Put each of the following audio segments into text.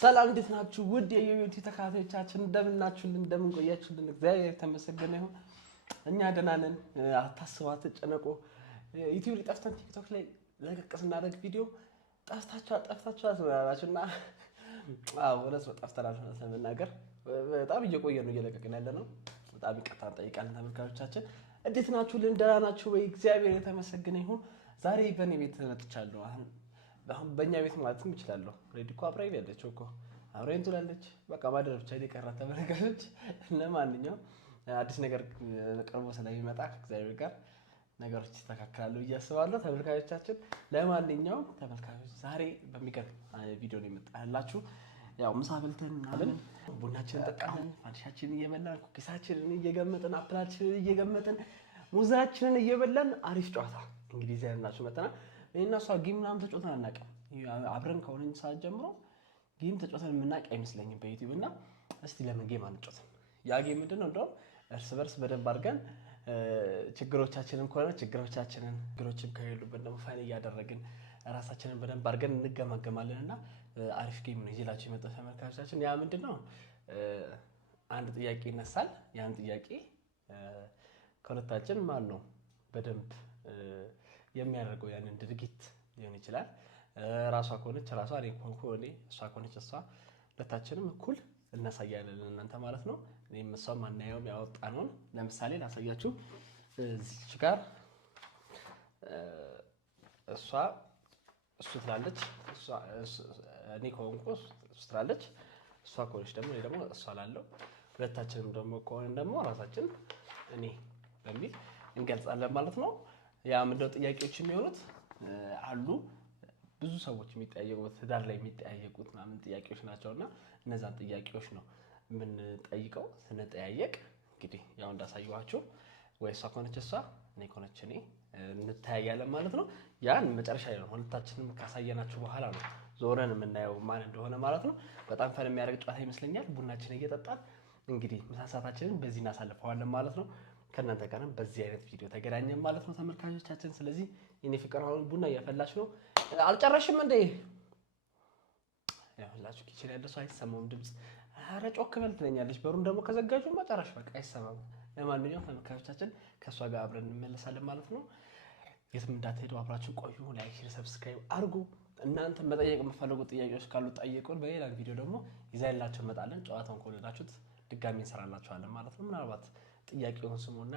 ሰላም እንዴት ናችሁ? ውድ የዩቲ ተከታታዮቻችን እንደምን ናችሁልን? እንደምን ቆያችሁልን? እግዚአብሔር የተመሰገነ ይሁን። እኛ ደህና ነን። አታስቡ፣ አትጨነቁ። ዩቲዩብ ላይ ጠፍተን ቲክቶክ ላይ ለቀቅ ስናደርግ ቪዲዮ ጠፍታችኋል ትላላችሁና እውነት ነው፣ ጠፍተናል። ለመናገር በጣም እየቆየ ነው እየለቀቅን ያለ ነው። በጣም ይቅርታ እንጠይቃለን ተመልካቾቻችን። እንዴት ናችሁልን? ደህና ናችሁ ወይ? እግዚአብሔር የተመሰገነ ይሁን። ዛሬ በእኔ ቤት መጥቻለሁ። አሁን በእኛ ቤት ማለትም እችላለሁ። ሬዲ እኮ አብራኝ ያለችው እኮ አብራኝ ትላለች። በቃ ማደር ብቻ የቀራት ተመልካቾች። ለማንኛውም አዲስ ነገር ቅርቡ ስለሚመጣ ከእግዚአብሔር ጋር ነገሮች ይስተካከላሉ ብዬ አስባለሁ ተመልካቾቻችን። ለማንኛውም ተመልካቾች ዛሬ በሚገርም ቪዲዮ ነው የመጣላችሁ። ያው ምሳ በልተን ምናምን ቡናችንን ጠጣን፣ ፋንዲሻችንን እየበላን ኩኪሳችንን እየገመጥን አፕላችንን እየገመጥን ሙዛችንን እየበላን አሪፍ ጨዋታ እንግዲህ ይዘንላችሁ መጥተናል። እኔና እሷ ጌም ምናምን ተጫውተን አናውቅም። አብረን ከሆነኝ ሰዓት ጀምሮ ጌም ተጫውተን የምናውቅ አይመስለኝም በዩቲዩብ እና እስቲ ለምን ጌም አንጫወትም? ያ ጌም ምንድነው? እንደውም እርስ በርስ በደንብ አድርገን ችግሮቻችንን ከሆነ ችግሮችን ከሌሉበት ደግሞ ፋይን እያደረግን ራሳችንን በደንብ አድርገን እንገማገማለን እና አሪፍ ጌም ነው ይዤላችሁ የመጣሁት ተመልካቾቻችን። ያ ምንድነው? አንድ ጥያቄ ይነሳል። ያን ጥያቄ ከሁለታችን ማን ነው በደንብ የሚያደርገው ያንን ድርጊት ሊሆን ይችላል። ራሷ ከሆነች ራሷ፣ እኔ ከሆንኩ እኔ፣ እሷ ከሆነች እሷ፣ ሁለታችንም እኩል እናሳያለን እናንተ ማለት ነው። እኔም እሷም አናየውም ያወጣነውን። ለምሳሌ ላሳያችሁ። እዚች ጋር እሱ ትላለች፣ እኔ ከሆንኩ እሱ ትላለች፣ እሷ ከሆነች ደግሞ እኔ ደግሞ እሷ ላለው፣ ሁለታችንም ደግሞ ከሆነ ደግሞ ራሳችን እኔ በሚል እንገልጻለን ማለት ነው። ያ ምንድነው ጥያቄዎች የሚሆኑት አሉ ብዙ ሰዎች የሚጠያየቁት ትዳር ላይ የሚጠያየቁት ምናምን ጥያቄዎች ናቸውና እነዛን ጥያቄዎች ነው የምንጠይቀው። ስንጠያየቅ እንግዲህ ያው እንዳሳየኋችሁ ወይ እሷ ከሆነች እሷ፣ እኔ ከሆነች እኔ እንተያያለን ማለት ነው። ያን መጨረሻ ላይ ነው ሁለታችንም ካሳየናችሁ በኋላ ነው ዞረን የምናየው ማን እንደሆነ ማለት ነው። በጣም ፈን የሚያደርግ ጨዋታ ይመስለኛል። ቡናችን እየጠጣን እንግዲህ ምሳ ሰዓታችንን በዚህ እናሳልፈዋለን ማለት ነው። ከእናንተ ጋርም በዚህ አይነት ቪዲዮ ተገናኘን ማለት ነው ተመልካቾቻችን። ስለዚህ የኔ ፍቅር አሁን ቡና እያፈላች ነው። አልጨረሽም እንዴ? ያላችሁ ኪችን ያለ ሰው አይሰማውም ድምፅ። ኧረ ጮክ በል ትለኛለች። በሩን ደግሞ ከዘጋጁ መጨረሻ በቃ አይሰማም። ለማንኛውም ተመልካቾቻችን ከእሷ ጋር አብረን እንመለሳለን ማለት ነው። የትም እንዳትሄዱ አብራችሁ ቆዩ። ላይክ፣ ሼር፣ ሰብስክራይብ አድርጉ። እናንተ መጠየቅ የምትፈልጉት ጥያቄዎች ካሉ ጠይቁን። በሌላ ቪዲዮ ደግሞ ይዘንላችሁ እንመጣለን። ጨዋታውን ከወደዳችሁት ድጋሚ እንሰራላችኋለን ማለት ነው። ምናልባት ጥያቄውን ስሙና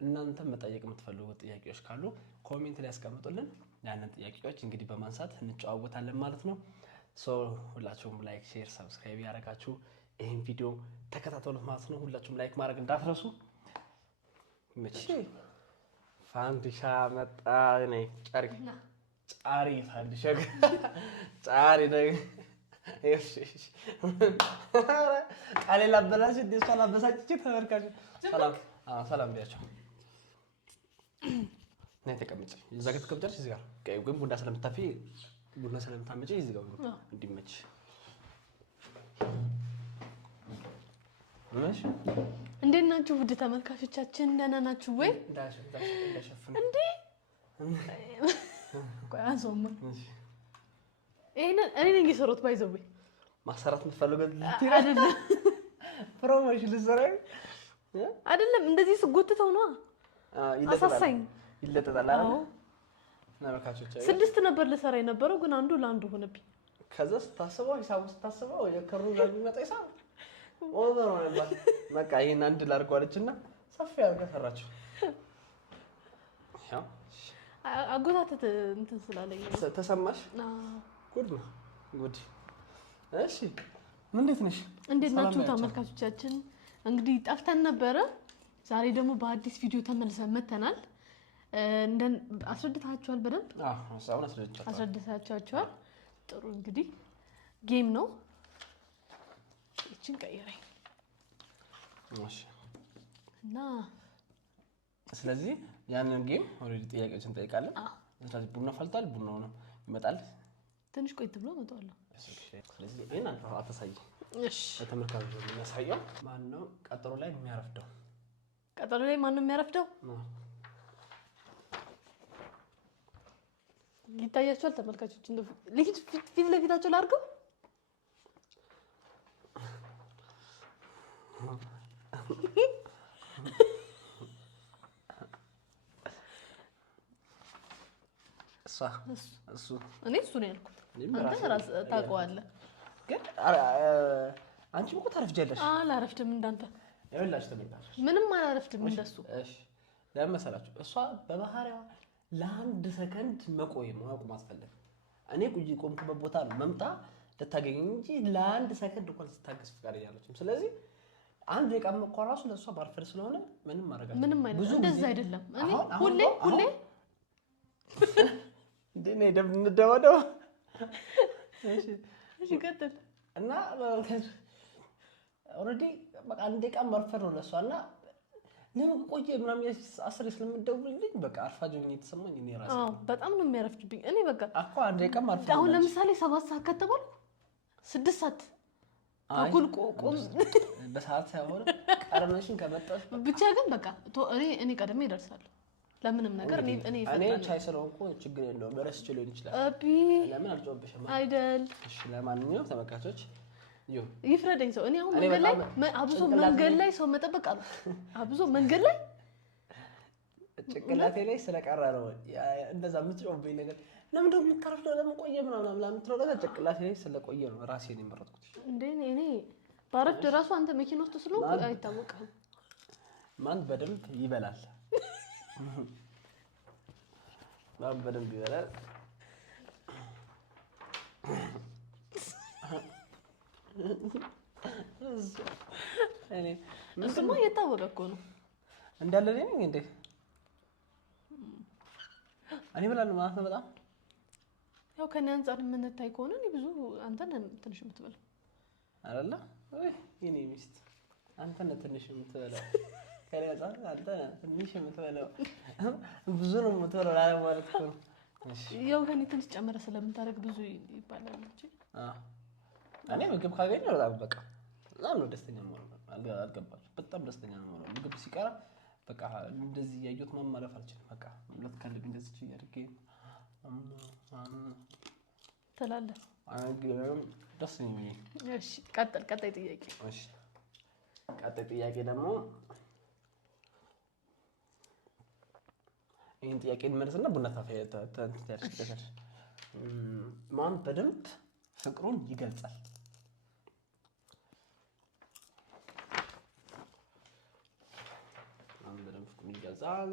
እናንተ መጠየቅ የምትፈልጉት ጥያቄዎች ካሉ ኮሜንት ላይ ያስቀምጡልን። ያንን ጥያቄዎች እንግዲህ በማንሳት እንጨዋወታለን ማለት ነው። ሁላችሁም ላይክ፣ ሼር፣ ሰብስክራይብ ያደረጋችሁ ይህን ቪዲዮ ተከታተሉት ማለት ነው። ሁላችሁም ላይክ ማድረግ እንዳትረሱ። ፋንዲሻ መጣ። ነይ ጫሪ ፋንዲሻ ጫሪ ነይ። ቃሌ ላበላሽ እንዴ? እሷ ላበሳጭ ተመልካች። ሰላም ቢያቸው ነይ ተቀመጭ። እዛ ጋር ተቀመጭ። እዚህ ጋር ግን ቡና ስለምታመጪ እዚህ ጋር እንዲመች። እንዴት ናችሁ ውድ ተመልካቾቻችን? ደህና ናችሁ ወይ? እንዴ ቆይ አንሶማ እኔ ነኝ የሰሩት ባይዘው ማሰራት የምትፈልገው አይደለም። ፕሮሞሽን ልትሰራይ አይደለም። እንደዚህ ስጎትተው ነው አሳሳኝ ይለጠጣል አይደል? ተመልካቾቻችን 6 ነበር ልሰራ የነበረው ግን አንዱ ለአንዱ ሆነብኝ። ከዛ ስታስበው የከሩ ጋር የሚመጣ ሂሳብ ኦቨር ነው ነበር። በቃ ይሄን አንድ ላድርገው አለችና ሰፊ አድርጋ ሰራችው። ያው አጎታተት እንትን ስላለኝ ተሰማሽ? ጉድ ነው ጉድ። እሺ እንዴት ነሽ? እንዴት ናችሁ ተመልካቾቻችን? እንግዲህ ጠፍተን ነበረ። ዛሬ ደግሞ በአዲስ ቪዲዮ ተመልሰን መተናል። አስረድታችኋል በደንብ? አሁን አስረድታችኋል። ጥሩ እንግዲህ ጌም ነው። እቺን ቀይረኝ። እሺ። እና ስለዚህ ያንን ጌም ኦሬዲ ጥያቄዎችን እንጠይቃለን። ስለዚህ ቡና ፈልቷል። ቡናው ነው ይመጣል። ትንሽ ቆይት ብሎ መጣዋለሁ። ስለዚህ ይሄን አታሳይ። እሺ። ለተመልካቾች የሚያሳየው ማን ነው ቀጠሮ ላይ የሚያረፍደው? ቀጠሮ ላይ ማን ነው የሚያረፍደው? ይታያችኋል ተመልካቾች። ፊት ለፊታቸው ላድርገው እሱ እኔ እሱ ነው ያልኩት። አንተ ራስህ ታውቀዋለህ። ግን አንቺም እኮ ታረፍጃለሽ። አላረፍድም እንዳንተ ይኸውላችሁ ተመልካቾች፣ ምንም አላረፍድም እንደሱ። እሺ ለምን መሰላችሁ? እሷ በባህሪዋ ለአንድ ሰከንድ ማቆም አትፈልግም። እኔ ቆምኩበት ቦታ ነው መምጣ ልታገኝ እንጂ ለአንድ ሰከንድ እንኳን ልትታገስ ፈቃደኛ አይደለችም። ስለዚህ አንድ ደቂቃ እንኳን ራሱ ለእሷ ባርፈድ ስለሆነ ምንም ማረጋት ምንም አይደለም። እንደዛ አይደለም። እኔ ሁሌ እንዴ ደም እንደወደው እሺ ቀጥል እና ኦሬዲ በቃ አንድ ደቂቃ ማርፈድ ነው ለእሷ እና ለምን ቆየ ምናምን አስር ስለምደውልልኝ በቃ አርፋጅ ሆኜ የተሰማኝ እኔ ራሴ በጣም ነው የሚያረፍድብኝ። እኔ በቃ አኮ አንድ ደቂቃ ማርፈድ አሁን ለምሳሌ 7 ሰዓት ከተባለ 6 ሰዓት አኩል ቆም በሰዓት ሳይሆን ቀረመሽን ከመጣሽ ብቻ ግን በቃ እኔ ቀድሜ እደርሳለሁ። ለምንም ነገር እኔ ቻይ ስለሆንኩ ችግር የለውም። ረስቼ ሊሆን ይችላል። ለምን አልጮህብሽም አይደል? እሺ ለማንኛውም ተመልካቾች ይፍረደኝ ሰው። እኔ አሁን መንገድ ላይ አብዞ መንገድ ላይ ሰው መጠበቅ አለ። አብዞ መንገድ ላይ ጭንቅላቴ ላይ ስለቀረ ነው እንደዛ የምትጮህብኝ ነገር። ለምን ደግሞ የምታረፍደው ለምን ቆየ ምናምን ለምትለው ነገር ጭንቅላቴ ላይ ስለቆየ ነው ራሴን የመረጥኩት። እንዴ እኔ ባረፍድ ራሱ አንተ መኪና ውስጥ ስለሆንኩ አይታወቅም። ማን በደንብ ይበላል? ማን በደንብ ይበላል? እሱማ እየታወቀ እኮ ነው እንዳለ ነኝ እንዴ? እኔ እበላለሁ ማለት ነው። በጣም ያው ከእኔ አንፃር የምንታይ ከሆነ እኔ ብዙ አንተን ትንሽ የምትበላው አይደለ? ወይ የኔ ሚስት አንተን ትንሽ የምትበላው ከእኔ አንፃር አንተ ትንሽ የምትበላው ብዙ ነው የምትበላው ማለት ነው። ያው ከእኔ ትንሽ ጨመረ ስለምታደርግ ብዙ ይባላል እንጂ እኔ ምግብ ካገኘሁ በጣም በቃ በጣም ነው ደስተኛ የምሆነው። አልገባችም? በጣም ደስተኛ ነው የምሆነው። ምግብ ሲቀራ በቃ እንደዚህ ያየሁት ማለፍ አልችልም። በቃ ሁለት ካለብኝ እንደዚህ እያደረገ ትላለህ። ደስ የሚል እሺ፣ ቀጣይ ጥያቄ። እሺ፣ ቀጣይ ጥያቄ ደግሞ ይሄን ጥያቄ እንመልስና ቡና ታፈያለሽ። ማን በደንብ ፍቅሩን ይገልጻል? ማን በደንብ ፍቅሩን ይገልጻል?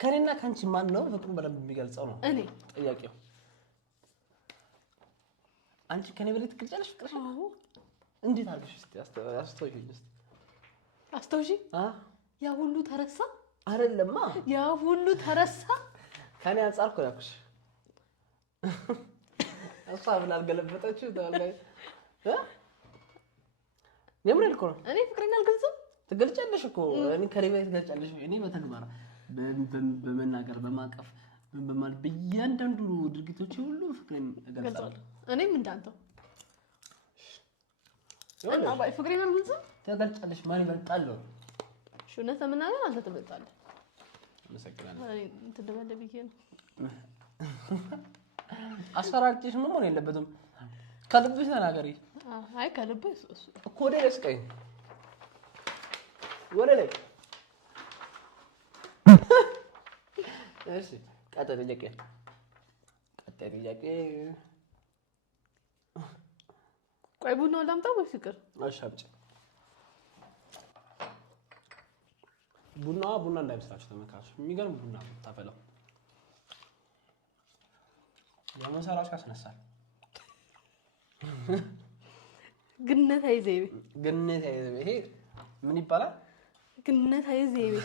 ከኔና ካንቺ ማን ነው ፍቅሩን በደንብ የሚገልጸው ነው እኔ ጥያቄው። አንቺ ከኔ በላይ ትገልጫለሽ ፍቅርሽ? አዎ። እንዴት አድርገሽ እስቲ አስተውይኝ እስቲ። አስተውሺ? ያ ሁሉ ተረሳ? አይደለማ፣ ያ ሁሉ ተረሳ። ከኔ አንፃር እኮ ያልኩሽ። እሷ ብላ አልገለበጠችው ታውቃለህ የምሬን እኮ ነው። እኔ ፍቅሬን አልገልጽም። ትገልጫለሽ እኮ እኔ ከኔ በላይ ትገልጫለሽ። እኔ በተግባር በመናገር በማቀፍ በማል በእያንዳንዱ ድርጊቶች ሁሉ ፍቅሬን እገልጻለሁ። እኔም እንዳንተው እና ባይ ፍቅሬን አልገልጽም። ትገልጫለሽ። ማን ይበልጣል? እሺ እውነት ለመናገር አንተ ትበልጣለህ። አመሰግናለሁ። አይ ትደበለ ብዬ ነው። አስፈራርተሽ ምን መሆን የለበትም። ከልብሽ ተናገሪ። አይ ከልብሽ እኮ ወደ ላይ እስቀኝ፣ ወደ ላይ። እሺ ቀጣይ ጥያቄ። ቆይ ቡናውን ላምጣው ወይስ ይቅር? እሺ አምጪ። ቡና እንዳይመስላችሁ ተመልካቾች፣ የሚገርም ቡና ታፈላው። የመሰራሽ ያስነሳል። ግነታዊ ዘይቤ ይሄ ምን ይባላል? ግነታዊ ዘይቤ።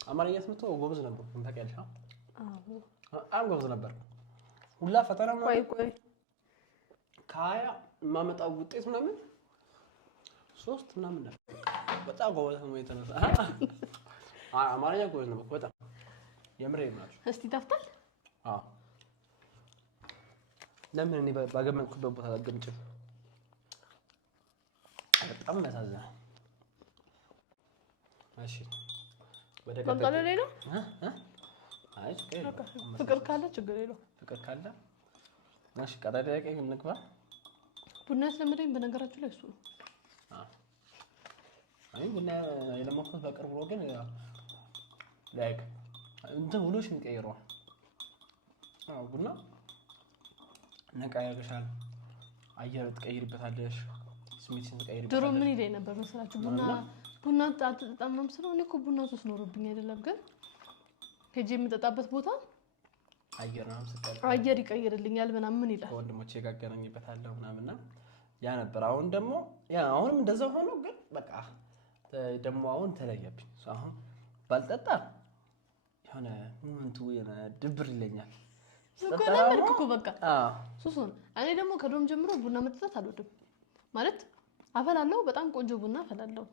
አማርኛ ትምህርት ጎበዝ ነበር ታውቂያለሽ? አዎ በጣም ጎበዝ ነበር። ሁላ ፈተና ቆይ ከሀያ የማመጣው ውጤት ምናምን 3 ምናምን ነበር። በጣም ጎበዝ ነው የተነሳ። አማርኛ ጎበዝ ነበር በጣም የምሬን ነው። እስቲ ታፍታል? አዎ ለምን እኔ ባገመንኩበት ቦታ አገምጭም? በጣም ያሳዝናል። እሺ በቃ ሌላ አይ ፍቅር ካለ ችግር የለውም። ፍቅር ካለ ማሽ ቀጣይ ጥያቄ እንግባ። ቡና ያስለመደኝ በነገራችሁ ላይ እሱ ነው። አይ ቡና የለመድኩት በቅርቡ ነው፣ ግን ላይክ እንትን ውሎሽ የሚቀይረው ቡና ነቃ ያደርግሻል። አየር ትቀይርበታለሽ፣ ስሜትሽን ትቀይርበታለሽ። ድሮ ምን ይለኝ ነበር መሰላችሁ? ቡና አትጠጣም ምናምን ስለው እኔ እኮ ቡና ሱስ ኖሮብኝ አይደለም፣ ግን ሄጄ የምጠጣበት ቦታ አየር ይቀይርልኛል ምናምን ይላል። ከወንድሞቼ ጋር አገናኝበታለሁ ምናምንና ያ ነበር። አሁን ደግሞ አሁንም እንደዛው ሆኖ ግን በቃ ደግሞ አሁን ተለየብኝ። አሁን ባልጠጣ የሆነ ሞመንቱ ድብር ይለኛል። ለመድኩ እኮ በቃ ሱስ ሆነ። እኔ ደግሞ ከዶም ጀምሮ ቡና መጠጣት አልወድም ማለት አፈላለሁ። በጣም ቆንጆ ቡና አፈላለሁ።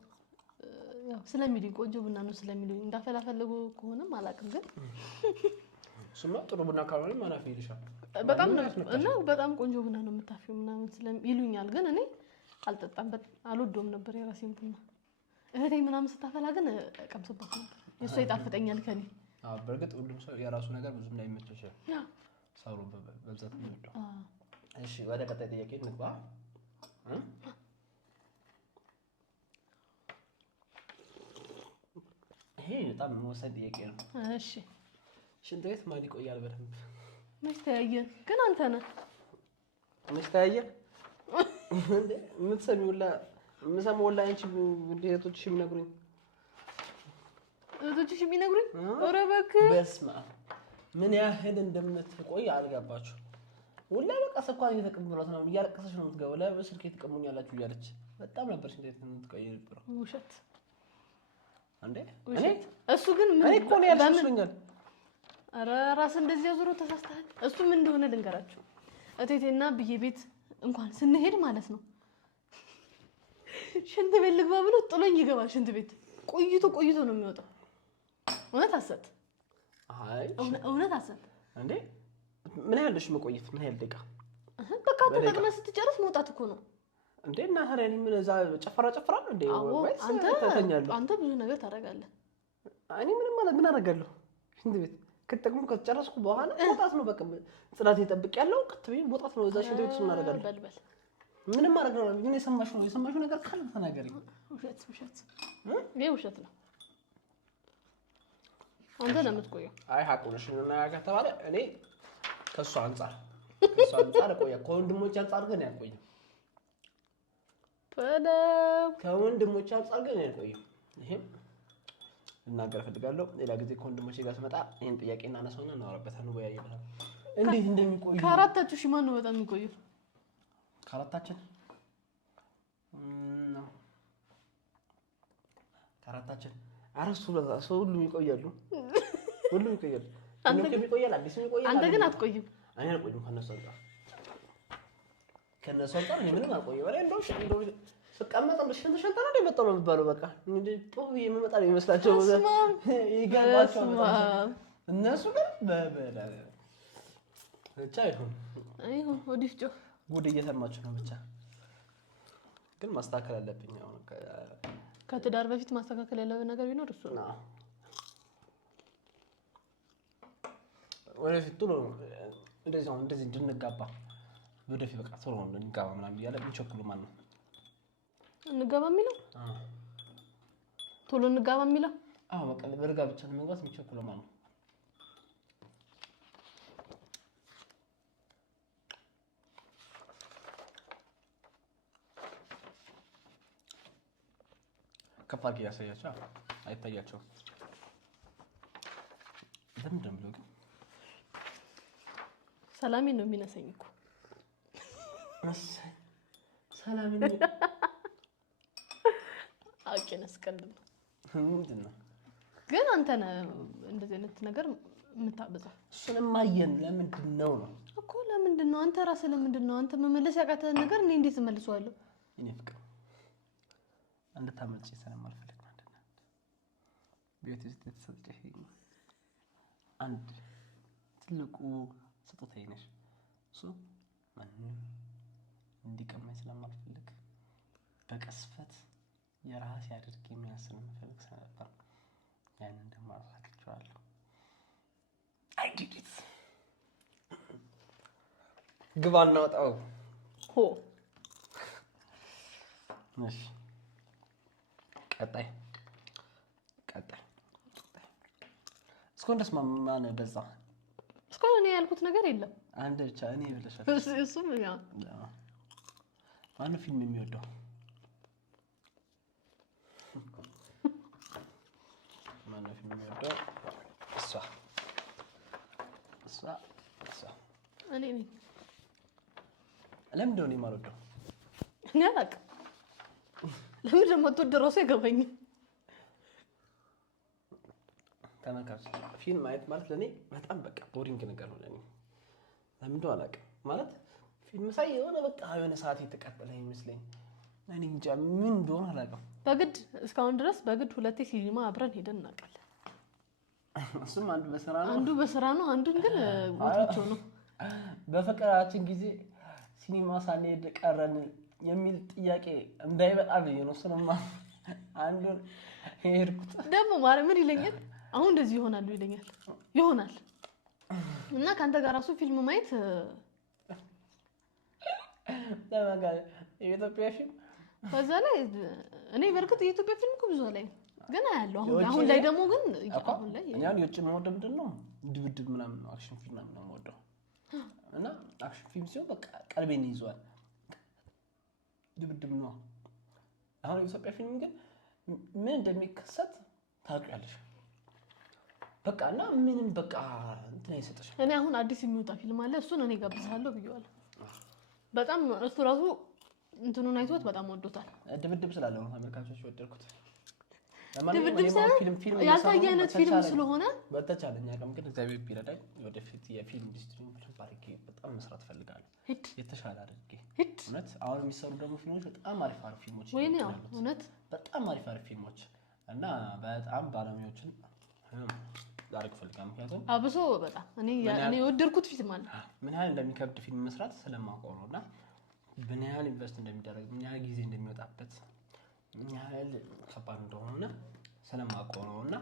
ያው ስለሚሉኝ ቆንጆ ቡና ነው ስለሚሉኝ እንዳፈላፈለጉ ከሆነም አላውቅም፣ ግን እሱማ ጥሩ ቡና ካልሆነ ማናፊ ይልሻል። በጣም ነው እና በጣም ቆንጆ ቡና ነው የምታፊው ምናምን ስለሚሉኛል፣ ግን እኔ አልጠጣም። አልወደውም ነበር የራሴን ቡና። እህቴ ምናምን ስታፈላ ግን ቀምስባት ነበር። የእሷ ይጣፍጠኛል ከኔ። በእርግጥ ሁሉም ሰው የራሱ ነገር ብዙም ላይመቸው ይችላል። ሰው በብዛት የሚወደው። እሺ ወደ ቀጣይ ጥያቄ እንግባ። ይሄ በጣም ወሳኝ ጥያቄ ነው። እሺ ሽንት ቤት ማን ይቆያል በደንብ? መች ተያየን? ግን አንተ ነህ መች ተያየን? የምሰማው ሁላ አንቺ እህቶችሽ የሚነግሩኝ ኧረ እባክህ በስመ አብ ምን ያህል እንደምትቆይ አልገባችሁ። ሁላ በቃ ስኳር እየተቀበሏት ነው፣ እያለቀሰች ነው የምትገባው። ለስልክ ትቀሙኛላችሁ እያለች በጣም ነበር ሽንት ቤት የምትቆይ ነበር። ውሸት አንዴ እሱ ግን ምን እኔ እኮ ነው ያልሽኛል። ኧረ ራስህ እንደዚህ ያዙሮ ተሳስተሃል። እሱ ምን እንደሆነ ልንገራችሁ። እቴቴና ብዬ ቤት እንኳን ስንሄድ ማለት ነው ሽንት ቤት ልግባ ብሎ ጥሎኝ ይገባል። ሽንት ቤት ቆይቶ ነው የሚወጣው። እውነት አሰት? አይ እውነት አሰት እንዴ? ምን ያህልሽ መቆየት? ምን ያህል ደቂቃ? በቃ ተጠቅመህ ስትጨርስ መውጣት እኮ ነው እንዴ? እና ታዲያ እኔ ምን እዛ ጨፈራለሁ እንዴ? ወይስ ተተኛለሁ? አንተ ብዙ ነገር ታደርጋለህ። እኔ ምንም ማለት ምን አደርጋለሁ? ሽንት ቤት ከተጠቅሙ ከተጨረስኩ በኋላ መውጣት ነው በቃ። ጽዳት ይጠብቅ ያለው ከተበይ መውጣት ነው። እዛ ሽንት ቤት ውስጥ እናደርጋለን። በልበል ምንም ማድረግ ነው። ግን የሰማሽው ነገር ካለ ተናገሪ። ውሸት ይሄ ውሸት ነው። አንተ ነው የምትቆየው። አይ ሀቁንሽ እና ከተባለ እኔ ከሷ አንፃር ቆያ። ከወንድሞች አንፃር ግን ያልቆየው ከወንድሞች አንፃር ግን ያልቆየው። ይሄም ልናገር እፈልጋለሁ። ሌላ ጊዜ ከወንድሞቼ ጋር ስመጣ ይሄን ጥያቄ እናነሳውና እናወራበታለን፣ እንወያይበታለን እንዴት እንደሚቆዩ። ከአራታችሁ እሺ ማን ነው በጣም የሚቆየው? ከአራታችን አረሱ ሁሉም ይቆያሉ። አንተ ግን ይቆያል፣ አዲስ ይቆያል። አንተ ግን አትቆይም። እኔ አልቆይም ከነሱ አንፃር እኔ ምንም አልቆይም። ወሬ እንደው ስቀመጥ ሽንት ሸንተና ነው የመጣው ነው የሚባለው። በቃ እንዴ ጦብ የመጣ ነው የሚመስላቸው ይገባቸው። እነሱ ግን ብቻ አይሁን ወዲፍጮ ጉድ እየሰማችሁ ነው። ብቻ ግን ማስተካከል አለብኝ። አሁን ከትዳር በፊት ማስተካከል ያለብን ነገር ቢኖር እሱ ነው። ወደፊት ቶሎ እንደዚህ እንድንጋባ ወደፊት በቃ ቶሎ እንጋባ ምናምን እያለ የሚቸኩሉ ማን ነው? እንጋባ የሚለው ቶሎ እንጋባ የሚለው በቃ በጋብቻ ለመግባት የሚቸኩሉ ማን ነው? ከፋቂ ያሳያቸው አይታያቸውም። ለምንድን ነው ግን ሰላሜን ነው የሚነሳኝ እኮ ሰላሜን አውቄነስ ቀልድ ነው። ምንድን ነው ግን አንተ ነህ እንደዚህ አይነት ነገር የምታበዛው። እሱንም ማየን ለምንድን ነው እኮ ለምንድን ነው አንተ ራስህ ለምንድን ነው አንተ መመለስ ያቃተህ ነገር እኔ እንዴት እመልሰዋለሁ? እኔ ፍቅር እንድታመጪ ስለማልፈልግ ማለት ነው። ቤት ውስጥ የተሰጠሽ አንድ ትልቁ ስጦታዬ ነሽ። እሱ ማንም እንዲቀማኝ ስለማልፈልግ በቅስፈት የራሴ አድርጌ የሚያስብ የምፈልግ ስለነበር ያንን ደግሞ ግባ እናውጣው። ሆ እሺ ቀጣይ እስካሁን ደስ ማን በዛ እስካሁን እኔ ያልኩት ነገር የለም። አንድ ብቻ እኔ ብለሻል። እሱም ያው ማነው ፊልም የሚወደው? ማነው ፊልም የሚወደው? እሷ እኔ ነኝ። ለምንድን ነው እኔ የማልወደው? እኔ አላውቅም። ለምን ደግሞ ተወደረው ሰው አይገባኝም። ተመልካች ፊልም ማየት ማለት ለኔ በጣም በቃ ቦሪንግ ነገር ነው ለኔ። ለምን እንደው አላውቅም። ማለት ፊልም ሳይ የሆነ ሰዓት የተቀጠለ ይመስለኝ። እኔ እንጃ ምን እንደሆነ አላውቅም። በግድ እስካሁን ድረስ በግድ 2 ሲኒማ አብረን ሄደን እናውቃለን። እሱም አንዱ በስራ ነው፣ አንዱን ግን ወጥቶ ነው። በፍቅራችን ጊዜ ሲኒማ ሳንሄድ ቀረን የሚል ጥያቄ እንዳይመጣ ብዬ ነው። እሱንማ አንዱን ሄድኩት ደግሞ ምን ይለኛል አሁን እንደዚህ ይሆናል እና ካንተ ጋር ራሱ ፊልም ማየት ለማጋለ የኢትዮጵያ ፊልም በዛ ላይ እኔ በርግጥ የኢትዮጵያ ፊልም ብዙ ላይ ግን አያለሁ። አሁን ላይ ደግሞ ግን አሁን ላይ እኛን የውጭ የምወደው ምንድን ነው ድብድብ ምናምን ነው፣ አክሽን ፊልም ምናምን ነው የምወደው። እና አክሽን ፊልም ሲሆን በቃ ቀልቤን ይዟል። ድብድብ ነው። አሁን የኢትዮጵያ ፊልም ግን ምን እንደሚከሰት ታውቂያለሽ በቃ እና ምንም በቃ እንትን አይሰጥሽም። እኔ አሁን አዲስ የሚወጣ ፊልም አለ፣ እሱን እኔ ጋብዛለሁ ብየዋለሁ። በጣም እሱ ራሱ እንትኑን አይቶት በጣም ወዶታል። ድብድብ ስላለው ነው ተመልካቾች ወደድኩት። ድብድብ ፊልም ያልታየ አይነት ፊልም ስለሆነ በተቻለኝ አቅም ግን እግዚአብሔር ቢረዳኝ ወደፊት የፊልም ኢንዱስትሪውን በደንብ አድርጌ በጣም መስራት እፈልጋለሁ። የተሻለ አድርጌ እውነት አሁን የሚሰሩ ደግሞ ፊልሞች በጣም አሪፍ ፊልሞች ወይኔ እውነት በጣም አሪፍ ፊልሞች እና በጣም ባለሙያዎችን ላደርግ እፈልጋለሁ። ምክንያቱም አብሶ በጣም እኔ የወደድኩት ፊልም አለ። ምን ያህል እንደሚከብድ ፊልም መስራት ስለማውቀው ነው እና ምን ያህል ኢንቨስት እንደሚደረግ ምን ያህል ጊዜ እንደሚወጣበት ምን ያህል ከባድ እንደሆነ ስለማውቀው ነው እና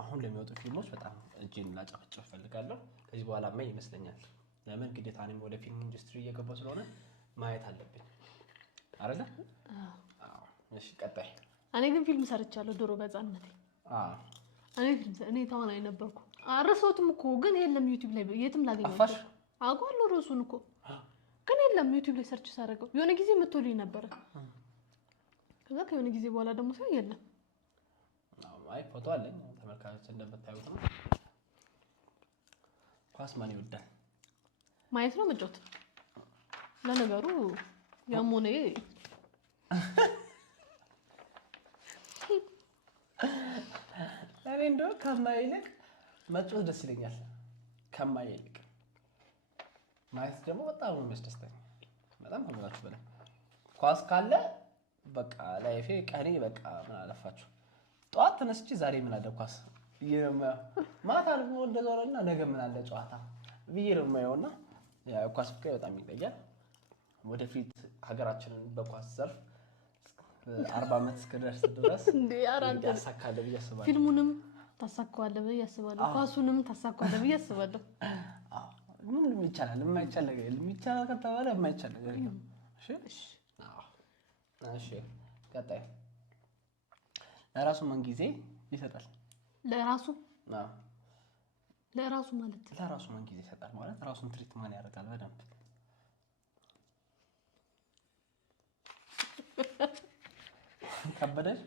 አሁን ለሚወጡ ፊልሞች በጣም እጄን ላጨፈጭፍ እፈልጋለሁ። ከዚህ በኋላ ማይ ይመስለኛል። ለምን ግዴታ እኔም ወደ ፊልም ኢንዱስትሪ እየገባሁ ስለሆነ ማየት አለብኝ አይደለ? አዎ። እሺ ቀጣይ እኔ ግን ፊልም ሰርቻለሁ ድሮ በሕፃንነቴ። እኔ ተዋናይ ነበርኩ። አረሳሁትም እኮ ግን የለም ዩቲዩብ ላይ የትም ላገኘው አፋሽ አውቀዋለሁ ርዕሱን እኮ ግን የለም ዩቲዩብ ላይ ሰርች ሳደርገው የሆነ ጊዜ መጥቶልኝ ነበረ። ከዛ ከሆነ ጊዜ በኋላ ደግሞ ሳይ የለም። አይ ፎቶ አለኝ ተመልካቾች እንደምታዩት ነው። ኳስ ማን ይወዳል? ማየት ነው መጫወት። ለነገሩ ያም ሆነ እኔ እንደው ከማይ ይልቅ መጫወት ደስ ይለኛል። ከማይ ይልቅ ማየት ደግሞ በጣም ነው የሚያስደስተኝ። በጣም ከምላችሁ በላይ ኳስ ካለ በቃ ላይፌ ቀኔ በቃ ምን አለፋችሁ ጠዋት ተነስቼ ዛሬ ምን አለ ኳስ ማታ ደግሞ እንደዞረና ነገ ምን አለ ጨዋታ ብዬ ነው የማየውና ኳስ ፍቅሬ በጣም ይለያል። ወደፊት ሀገራችንን በኳስ ዘርፍ 40 ዓመት እስከደርስ ድረስ ያሳካለሁ ብዬ አስባለሁ። ፊልሙንም ታሳካዋለህ ብዬ አስባለሁ። ኳሱንም ታሳካዋለህ ብዬ አስባለሁ። ምንም ይቻላል። የማይቻል ነገር የለም። ይቻላል ከተባለ የማይቻል ነገር የለም። እሺ ቀጣይ ለራሱ ምን ጊዜ ይሰጣል? ለራሱ ማለት ለራሱ ምን ጊዜ ይሰጣል ማለት ራሱን ትሪት ማን ያደርጋል በደንብ ከበደሽ?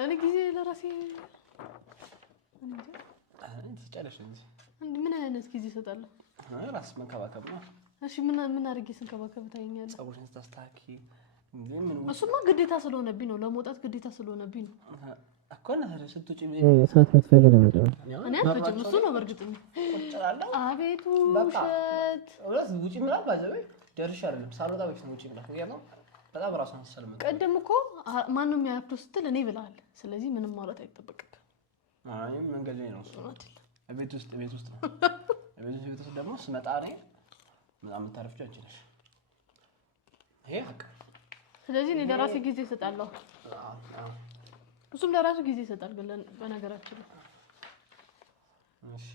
እኔ ጊዜ ለራሴ ትጨርሽ እንጂ ምን አይነት ጊዜ እሰጣለሁ? ራስ መንከባከብ ነው። እሺ ምን አድርጌ ስንከባከብ ታየኛለህ? ፀጉርሽን ስታስተካኪ እሱማ ግዴታ ስለሆነብኝ ነው። ለመውጣት ግዴታ ስለሆነብኝ ነው እኮ ነው። ስትውጪ ሰዓት የምትፈጅ ነው የሚለው እኔ አልፈጭም። እሱ ነው በእርግጥ ቁጭ እላለሁ። አቤቱ ውሸት እውነት ውጪ ምናምን ባይዘው ደርሼ አይደለም ሳልወጣ በፊት ነው ውጪ ምናምን ምክንያቱም በጣም ራሷን ሰልም ቀደም እኮ ማንም የሚያፍሩ ስትል እኔ ብለሃል። ስለዚህ ምንም ማውራት አይጠበቅብህ። አይ መንገድ ላይ ነው እሱ ቤት ውስጥ ነው። ቤት ውስጥ ደግሞ ስመጣ እኔ በጣም የምታረፍጂው አንቺ ነሽ። ይሄ ሀቅ። ስለዚህ እኔ ለራሴ ጊዜ እሰጣለሁ። እሱም ለራሱ ጊዜ ይሰጣል። ግን በነገራችን ላይ እሺ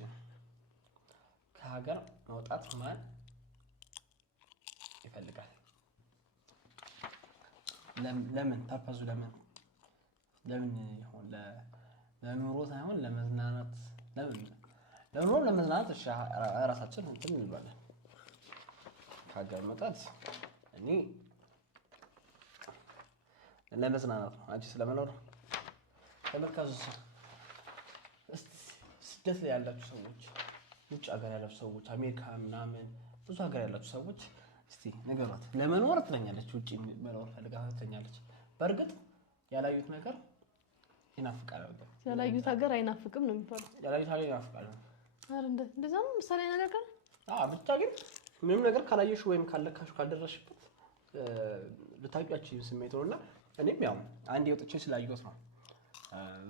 ከሀገር መውጣት ማን ይፈልጋል? ለምን ፐርፐዙ ለምን ይሆን? ለኑሮ ሳይሆን ለመዝናናት። ለኑሮ ለመዝናናት እሺ ራሳችን እንትን እንባለን። ከሀገር መውጣት እኔ ለመዝናናት ነው። አንቺ ስለመኖር ተመልካቹ ስደት ላይ ያላችሁ ሰዎች፣ ውጭ ሀገር ያላችሁ ሰዎች፣ አሜሪካ ምናምን ብዙ ሀገር ያላችሁ ሰዎች እስቲ ንገሯት። ለመኖር ትለኛለች፣ ውጭ መኖር ፈልጋ ትለኛለች። በእርግጥ ያላዩት ነገር ይናፍቃል። ያላዩት ሀገር አይናፍቅም ነው የሚባለው። ያላዩት ሀገር ይናፍቃል። አረ እንደዛ ነው ምሳሌ ነገር ካለ ብቻ ግን ምንም ነገር ካላየሽ ወይም ካለካሽ ካልደረስሽበት ልታውቂያችሁ ስሜት ነውና እኔም ያው አንድ የወጥቼ ስላየሁት ነው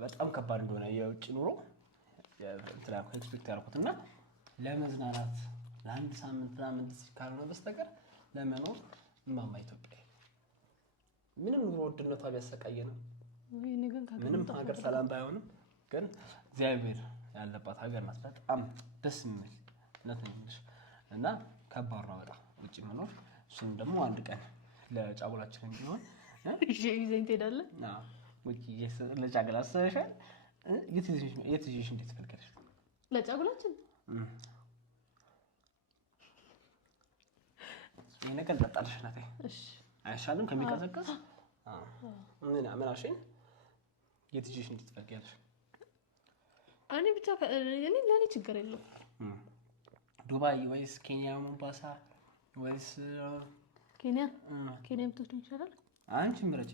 በጣም ከባድ እንደሆነ የውጭ ኑሮ ኤክስፔክት ያደረኩት እና ለመዝናናት ለአንድ ሳምንት ምናምን ካልሆነ በስተቀር ለመኖር እማማ ኢትዮጵያ ምንም ኑሮ ውድነቷ ቢያሰቃየንም ምንም ሀገር ሰላም ባይሆንም ግን እግዚአብሔር ያለባት ሀገር ናት። በጣም ደስ የሚል ነትንሽ እና ከባድ ነው በጣም ውጭ መኖር። እሱም ደግሞ አንድ ቀን ለጫጉላችን ቢሆን ይዘኝ ትሄዳለህ? ውጭ ለጫጉላ አሰበሻል? የት ይዤሽ እንዴት ትፈልጋለሽ? ለጫጉላችን ይሄ ነገር ጠጣልሽ ናት። እሺ አይሻልም? ከሚቀዘቅዝ ምን አልሽኝ? የት ይዤሽ እንዴት ትፈልጋለሽ? እኔ ብቻ ለእኔ ችግር የለውም። ዱባይ ወይስ ኬንያ ሞምባሳ ወይስ ኬንያ ብትወስድ ይችላል? አንቺ ምረጪ።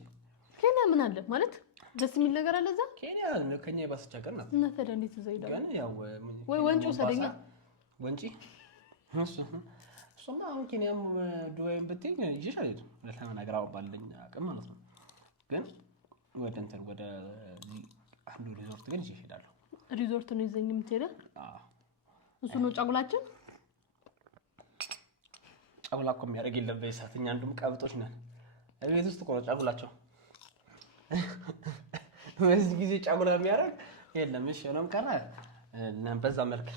ኬንያ ምን አለ ማለት ደስ የሚል ነገር አለ እዛ? ኬንያ ከኛ የባሰች ሀገር ናት። እና ታዲያ እንዴት እዛ ሄዳለሁ? ግን ያው ወይ ወንጪ ወሰደኛ። ወንጪ እሱማ አሁን ኬንያም ዱባይም ብትይኝ ይዤሽ አልሄድም ለመናገር አሁን ባለኝ አቅም ማለት ነው። ግን ወደ አንዱ ሪዞርት ግን ይዤሽ እሄዳለሁ። ሪዞርት ነው ይዘኝ የምትሄደው? እሱ ነው ጫጉላችን። ጫጉላ እኮ የሚያደርግ የለም በይሳት። እኛ አንዱም ቀብጦች ነን። ቤት ውስጥ እኮ ነው ጫጉላቸው። በዚህ ጊዜ ጫጉላ የሚያደርግ የለም። እሺ ሆነም ቀረ በዛ መልክ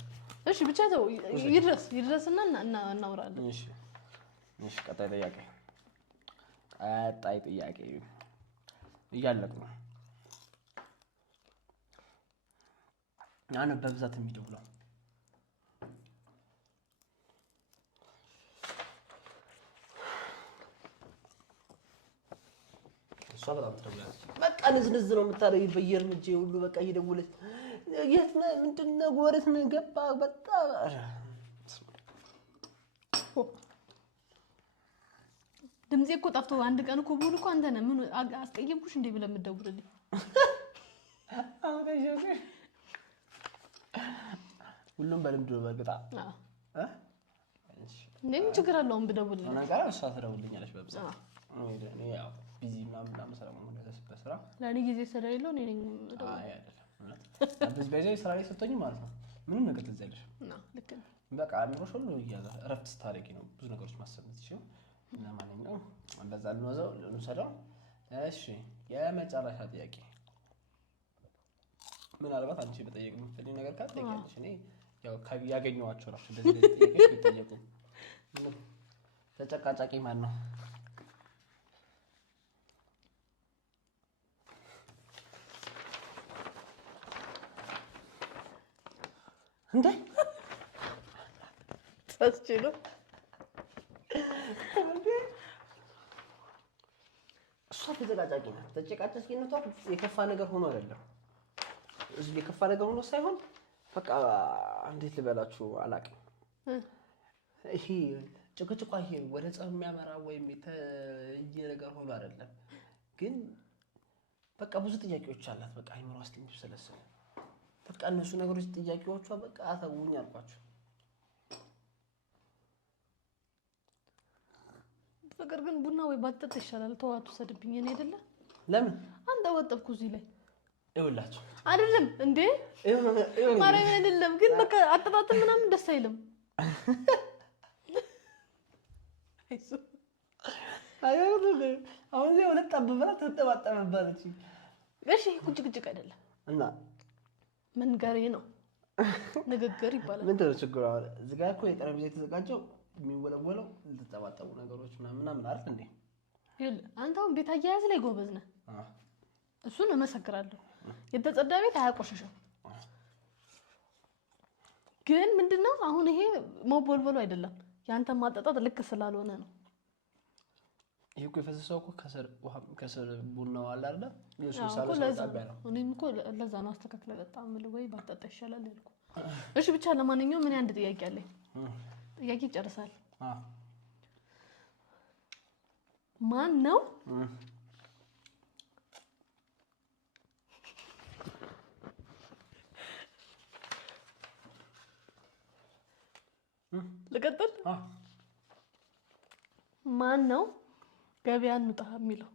እሺ ብቻ ተው ይድረስና እናወራለን። እሺ ቀጣይ ጥያቄ እያለቅ ነው። አነ በብዛት የሚደውለው እሷ በጣም ትደውላለች። በቃ ንዝንዝ ነው የምታደርጊው በየእርምጃ ሁሉ በቃ እየደወለች የት ነህ ምንድን ነው ወሬት ነው ገባ በጣም ድምጼ እኮ ጠፍቶ አንድ ቀን እኮ ብውል እኮ አንተ ነህ ምን አስቀየምኩሽ እንዴ ብለህ የምትደውልልኝ? ሁሉም በልምድ ነው በእርግጥ ምን ችግር አለው ብደውልልኝ? ነገር እሷ ትደውልልኛለች በብዛት እኔ ያው ቢዚ ምናምን ሰላም በስራ ለኔ ጊዜ ስለሌለው እኔ ነኝ በዚህ ስራ ላይ ስትሆኚ ማለት ነው ምንም ነገር ትዝ አይልሽም። ልክ ነው በቃ አእምሮሽ ሁሉ እያዘ እረፍት ስታደርጊ ነው ብዙ ነገሮች ማሰብ የምትችይው። ለማንኛውም እንደዛ እንወስደው። እሺ የመጨረሻ ጥያቄ ምናልባት አንቺ በጠየቅ የምትፈልጊው ነገር ካለ ጠይቂያለሽ። እኔ ያው ያገኘኋቸው እራሱ እንደዚህ ጥያቄዎች ቢጠየቁ ተጨቃጫቂ ማን ነው? እንዴ ታስችሉ እሷ ተጨቃጫቂ ናት። ተጨቃጫቂነቷ የከፋ ነገር ሆኖ አይደለም እዚህ የከፋ ነገር ሆኖ ሳይሆን በቃ እንዴት ልበላችሁ አላውቅም። ይሄ ጭቅጭቋ ይሄ ወደ ጸብ የሚያመራ ወይም የተለየ ነገር ሆኖ አይደለም፣ ግን በቃ ብዙ ጥያቄዎች አላት። በቃ አይምሮ ውስጥ የሚሰለሰለ በቃ እነሱ ነገሮች ጥያቄዎቿ በቃ አተውኝ አልኳቸው። ፍቅር ግን ቡና ወይ ባትጠጣ ይሻላል። ተዋቱ ሰድብኝ እኔ አይደለ? ለምን አንተ ወጣብኩ እዚህ ላይ ይኸውላችሁ አይደለም እንዴ? ማርያም አይደለም ግን በቃ አጠጣጥ ምናምን ደስ አይልም። አሁን እዚህ ሁለት ጠብበላ ተጠባጠበባለች። እሺ ጭቅጭቅ አይደለም እና መንገሬ ነው ንግግር ይባላል። ምንድን ነው ችግሩ? አሁን እዚህ ጋር እኮ የጠረጴዛ የተዘጋጀው የሚወለወለው ልትጠባጠቡ ነገሮች ምናምን አይደል እንዴ? አንተ አሁን ቤት አያያዝ ላይ ጎበዝ ነህ። እሱን እመሰክራለሁ። የተጸዳ ቤት አያቆሽሽም። ግን ምንድነው አሁን ይሄ መቦልቦሉ አይደለም ያንተ ማጠጣት ልክ ስላልሆነ ነው። ይሄ እኮ የፈሰሰው እኮ ከስር ቡናው አለ አይደል? እኔም እኮ ለዛ ነው አስተካክለህ ጠጣ የምልህ ወይ ባጠጣ ይሻላል ያልኩህ። እሺ ብቻ ለማንኛውም ምን አንድ ጥያቄ አለኝ። ጥያቄ ይጨርሳል። ማን ነው ልቀጥል? ማን ነው ገበያ እንውጣ የሚለው?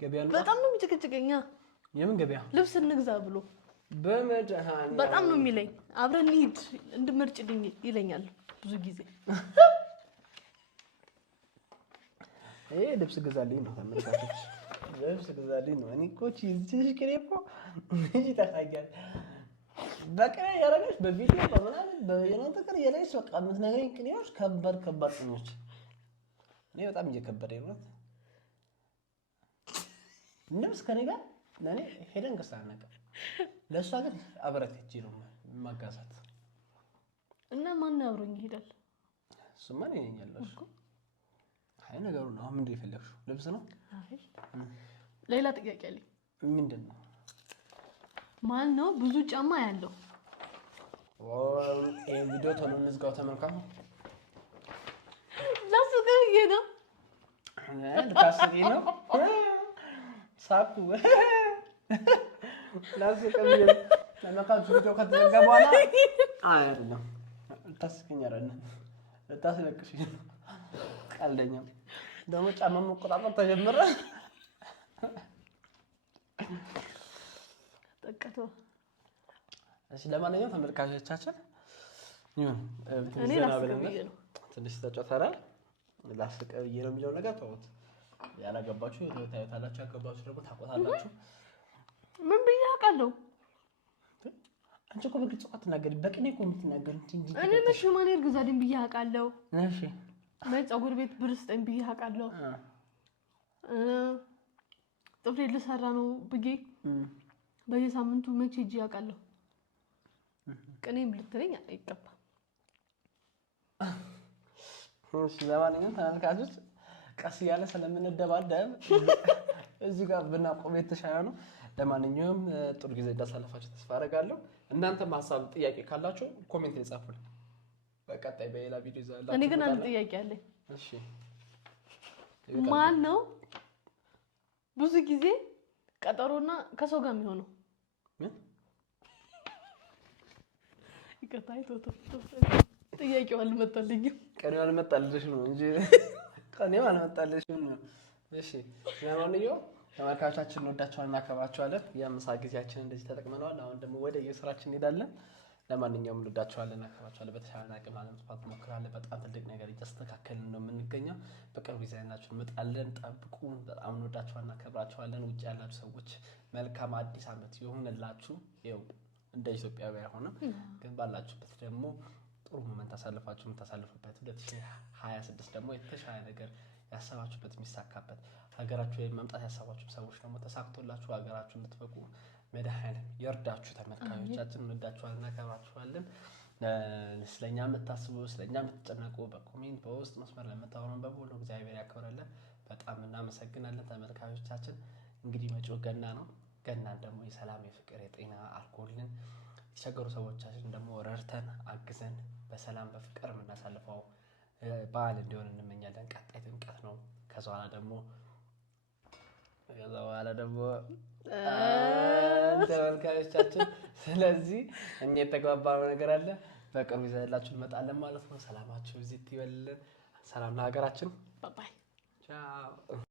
ገበያ እንውጣ በጣም ነው የሚጨቀጭቀኝ። የምን ገበያ? ልብስ እንግዛ ብሎ በመድሃኒ በጣም ነው የሚለኝ። አብረን እንሂድ እንድመርጭልኝ ይለኛል ብዙ ጊዜ። ይሄ ልብስ ገዛልኝ ነው ተመልካቾች፣ ልብስ ገዛልኝ ነው። እኔ እኮ እዚህ እኮ ምን ይተካኛል? በቃ ያረጋሽ በቪዲዮ በመናምን በየናንተ ቀር የላይስ በቃ የምትነግረኝ ቅኔዎች ከባድ ቅኔዎች። እኔ በጣም እየከበደኝ ነው። ልብስ ከኔ ጋር ለኔ ሄደን ገዝተን አናውቅም። ለእሷ ግን አብረት ሂጅ ነው ማጋዛት። እና ማን አብሮኝ ይሄዳል? እሱማ እኔ ነኝ ያለሽ። አይ ነገሩ ነው። አሁን ምንድን ነው የፈለግሽው? ልብስ ነው? አይ ሌላ ጥያቄ አለኝ። ምንድን ነው? ማን ነው ብዙ ጫማ ያለው? ይሄ ቪዲዮ ቶሎ እንዝጋው ተመልካቹ። ላስቀኝ ነው ልታስቂኝ ነው? ሳኩ ላስቀኝ ተመልካቹ። ቪዲዮ ከተዘጋ በኋላ አይደለም ልታስቂኝ አይደለም ልታስለቅሽኝ ነው። ቀልደኛ ደግሞ ጫማ መቆጣጠር ተጀመረ። ተቀጥቶ እሺ፣ ለማንኛውም ተመልካቾቻችን ትንሽ ተጫውተናል። ላስቀብዬ ነው የሚለው ነገር ተውት። ያላገባችሁ ታዩታላችሁ፣ ያገባችሁ ደግሞ ታቆታላችሁ። ምን ብዬ አውቃለሁ? አንቺ እኮ በግልጽ እኮ አትናገሪም፣ በቅኔ እኮ የምትናገሪው እንጂ እኔ መቼ ማን ይርግዛልኝ ብዬ አውቃለሁ? እሺ ፀጉር ቤት ብር ስጠኝ ብዬ አውቃለሁ። ጥፍሬ ልሰራ ነው ብዬ በየሳምንቱ መቼ ሂጅ አውቃለሁ? ቅኔም ልትለኝ አይገባም። እሺ ለማንኛውም ተመልካቾች ቀስ እያለ ስለምንደባደብ እዚህ ጋር ብናቆም የተሻለ ነው። ለማንኛውም ጥሩ ጊዜ እንዳሳለፋችሁ ተስፋ አደርጋለሁ። እናንተም ሀሳብ ጥያቄ ካላችሁ ኮሜንት ላይ ጻፉልኝ። በቀጣይ በሌላ ቪዲዮ ይዛላችሁ። እኔ ግን አንድ ጥያቄ አለኝ። እሺ ማን ነው ብዙ ጊዜ ቀጠሮና ከሰው ጋር የሚሆነው? ምን ይቀጣይ ጥያቄው አልመጣልኝም። ቀኔው አልመጣልሽም ነው እንጂ ቀኔው አልመጣልሽም ነው። እሺ ለማንኛውም ተመልካቾቻችን እንወዳቸዋለን፣ እናከብራቸዋለን። የምሳ ጊዜያችን እንደዚህ ተጠቅመናል። አሁን ደግሞ ወደ የስራችን እንሄዳለን። ለማንኛውም እንወዳቸዋለን፣ እናከብራቸዋለን። በተሻለ አቅም ለመስራት እንሞክራለን። በጣም ትልቅ ነገር እያስተካከልን ነው የምንገኘው። በቅርብ ጊዜ ናችሁ እንመጣለን፣ ጠብቁ። በጣም እንወዳቸዋለን፣ እናከብራቸዋለን። ውጭ ያላችሁ ሰዎች መልካም አዲስ ዓመት ይሁንላችሁ። ይኸው እንደ ኢትዮጵያዊ አይሆንም ግን ባላችሁበት ደግሞ ጥሩ ሞመንት አሳልፋችሁ የምታሳልፉበት 2026 ደግሞ የተሻለ ነገር ያሰባችሁበት የሚሳካበት ሀገራችሁ ላይ መምጣት ያሰባችሁ ሰዎች ደግሞ ተሳክቶላችሁ ሀገራችሁ እንድትበቁ መድኃኒዓለም ይርዳችሁ። ተመልካቾቻችን እንወዳችኋለን፣ እናከብራችኋለን። ስለኛ የምታስቡ ስለኛ የምትጨነቁ በኮሜንት በውስጥ መስመር ለምታወሩን በሙሉ እግዚአብሔር ያክብረልን። በጣም እናመሰግናለን ተመልካቾቻችን። እንግዲህ መጪው ገና ነው። ገናን ደግሞ የሰላም የፍቅር የጤና አድርጎልን የተቸገሩ ሰዎቻችን ደግሞ ረድተን አግዘን በሰላም በፍቅር የምናሳልፈው በዓል እንዲሆን እንመኛለን። ቀጣይ ጥምቀት ነው። ከዛ በኋላ ደግሞ ተመልካቾቻችን ስለዚህ እኛ የተግባባነው ነገር አለ። በቅርቡ ይዘንላችሁ እንመጣለን ማለት ነው። ሰላማችሁ እዚህ ይበልልን። ሰላም ለሀገራችን። ባይ ቻው።